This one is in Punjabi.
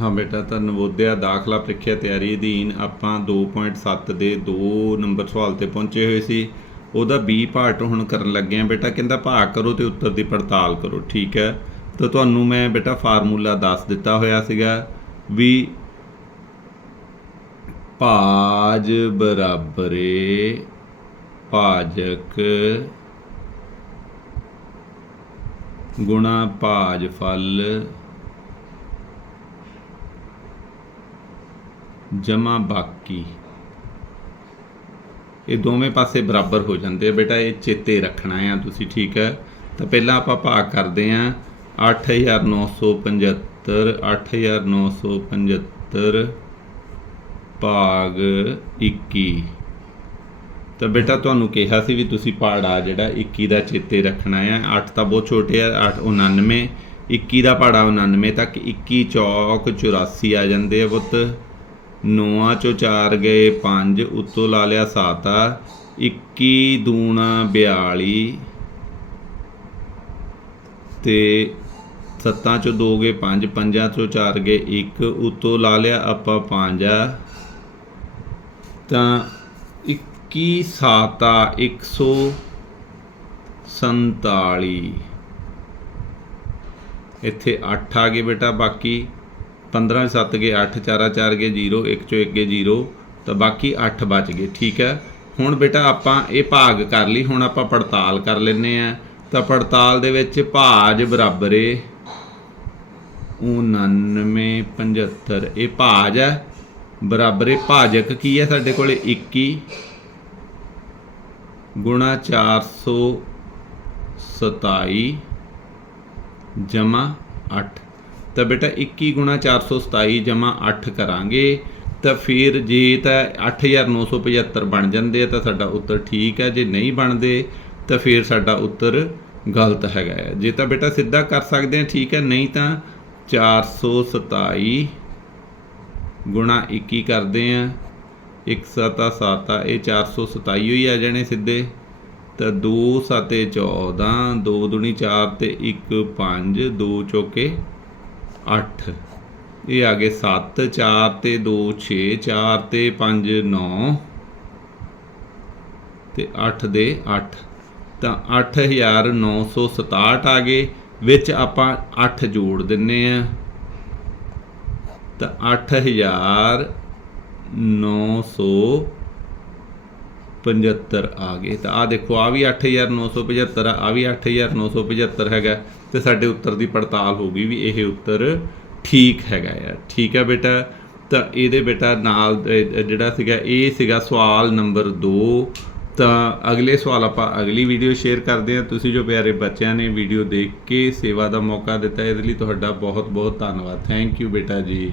ਹਾਂ ਬੇਟਾ ਤਾਂ ਨਵੋਦਿਆ ਦਾਖਲਾ ਪ੍ਰੀਖਿਆ ਤਿਆਰੀ ਅਧੀਨ ਆਪਾਂ 2.7 ਦੇ 2 ਨੰਬਰ ਸਵਾਲ ਤੇ ਪਹੁੰਚੇ ਹੋਏ ਸੀ। ਉਹਦਾ B ਪਾਰਟ ਹੁਣ ਕਰਨ ਲੱਗੇ ਆ ਬੇਟਾ, ਕਹਿੰਦਾ ਭਾਗ ਕਰੋ ਤੇ ਉੱਤਰ ਦੀ ਪੜਤਾਲ ਕਰੋ, ਠੀਕ ਹੈ? ਤਾਂ ਤੁਹਾਨੂੰ ਮੈਂ ਬੇਟਾ ਫਾਰਮੂਲਾ ਦੱਸ ਦਿੱਤਾ ਹੋਇਆ ਸੀਗਾ ਵੀ ਭਾਜ ਬਰਾਬਰੇ ਭਾਜਕ ਗੁਣਾ ਭਾਜ ਫਲ ਜਮਾ ਬਾਕੀ। ਇਹ ਦੋਵੇਂ ਪਾਸੇ ਬਰਾਬਰ ਹੋ ਜਾਂਦੇ ਆ ਬੇਟਾ, ਇਹ ਚੇਤੇ ਰੱਖਣਾ ਆ ਤੁਸੀਂ, ਠੀਕ ਹੈ? ਤਾਂ ਪਹਿਲਾਂ ਆਪਾਂ ਭਾਗ ਕਰਦੇ ਆ 8975 8975 ਭਾਗ 21 ਤਾਂ ਬੇਟਾ, ਤੁਹਾਨੂੰ ਕਿਹਾ ਸੀ ਵੀ ਤੁਸੀਂ ਪਹਾੜਾ ਜਿਹੜਾ 21 ਦਾ ਚੇਤੇ ਰੱਖਣਾ ਆ। 8 ਤਾਂ ਬਹੁਤ ਛੋਟੇ ਆ 8 99 21 ਦਾ ਪਹਾੜਾ 99 ਤੱਕ 21 ਚੌਕ 84 ਆ ਜਾਂਦੇ ਆ ਪੁੱਤ। ਨੌਆਂ ਚੋਂ ਚਾਰ ਗਏ, ਪੰਜ ਉੱਤੋਂ ਲਾ ਲਿਆ 7 ਆ 21 ਦੂਣਾ 42 ਤੇ 7 ਚੋਂ 2 ਗਏ 5 ਪੰਜਾਂ ਚੋਂ 4 ਗਏ 1 ਉੱਤੋਂ ਲਾ ਲਿਆ ਆਪਾਂ 5 ਆ ਤਾਂ 21 7 ਆ 147 ਇੱਥੇ 8 ਆ ਗਏ ਬੇਟਾ, ਬਾਕੀ 15 7 ਗਏ 8 4 4 ਗਏ 0 1 ਚੋਂ 1 ਗਏ 0 ਤਾਂ ਬਾਕੀ 8 ਬਚ ਗਏ, ਠੀਕ ਹੈ? ਹੁਣ ਬੇਟਾ ਆਪਾਂ ਇਹ ਭਾਗ ਕਰ ਲਈ, ਹੁਣ ਆਪਾਂ ਪੜਤਾਲ ਕਰ ਲੈਨੇ ਆ ਤਾਂ ਪੜਤਾਲ ਦੇ ਵਿੱਚ ਭਾਜ ਬਰਾਬਰ ਏ। 99 75 ਇਹ ਭਾਜ ਹੈ। ਬਰਾਬਰ ਏ, ਭਾਜਕ ਕੀ ਹੈ ਸਾਡੇ ਕੋਲੇ? 21 ਗੁਣਾ 427 ਜਮਾ 8 ਤਾਂ ਬੇਟਾ 21 ਗੁਣਾ 427 ਜਮਾ 8 ਕਰਾਂਗੇ, ਤਾਂ ਫਿਰ ਜੇ ਤਾਂ 8975 ਬਣ ਜਾਂਦੇ ਆ, ਤਾਂ ਸਾਡਾ ਉੱਤਰ ਠੀਕ ਹੈ, ਜੇ ਨਹੀਂ ਬਣਦੇ, ਤਾਂ ਫਿਰ ਸਾਡਾ ਉੱਤਰ ਗਲਤ ਹੈਗਾ ਹੈ। ਜੇ ਤਾਂ ਬੇਟਾ ਸਿੱਧਾ ਕਰ ਸਕਦੇ ਆ, ਠੀਕ ਹੈ, ਨਹੀਂ ਤਾਂ 427 ਗੁਣਾ 21 ਕਰਦੇ ਆ 1 ਸਤਾ 7 ਆ, ਇਹ 427 ਹੋਈ ਆ ਜਾਣੇ ਸਿੱਧੇ, ਤਾਂ 2 ਸਤੇ 14 2 ਦੁਨੀ 4 ਤੇ 1 5 2 ਚੌਕੇ 8 ਇਹ ਆ ਗਏ 7 4 ਤੇ 2 6 4 ਤੇ 5 9 ਤੇ 8 ਦੇ 8 ਤਾਂ 8967 ਆ ਗਏ, ਵਿੱਚ ਆਪਾਂ 8 ਜੋੜ ਦਿੰਨੇ ਆ। ਤਾਂ 8975 ਆ ਗਏ। ਤਾਂ ਆ ਦੇਖੋ ਆ ਵੀ 8975 ਆ ਆ ਵੀ 8975 ਹੈਗਾ। ਤੇ ਸਾਡੇ ਉੱਤਰ ਦੀ ਪੜਤਾਲ ਹੋ ਗਈ ਵੀ ਇਹ ਉੱਤਰ ਠੀਕ ਹੈਗਾ ਆ ਠੀਕ ਹੈ ਬੇਟਾ? ਤਾਂ ਇਹਦੇ ਬੇਟਾ ਨਾਲ ਜਿਹੜਾ ਸੀਗਾ, ਇਹ ਸੀਗਾ ਸਵਾਲ ਨੰਬਰ 2 ਤਾਂ ਅਗਲੇ ਸਵਾਲ ਆਪਾਂ ਅਗਲੀ ਵੀਡੀਓ ਸ਼ੇਅਰ ਕਰਦੇ ਹਾਂ। ਤੁਸੀਂ ਜੋ ਪਿਆਰੇ ਬੱਚਿਆਂ ਨੇ ਵੀਡੀਓ ਦੇਖ ਕੇ ਸੇਵਾ ਦਾ ਮੌਕਾ ਦਿੱਤਾ, ਇਹਦੇ ਲਈ ਤੁਹਾਡਾ ਬਹੁਤ ਬਹੁਤ ਧੰਨਵਾਦ। ਥੈਂਕ ਯੂ ਬੇਟਾ ਜੀ।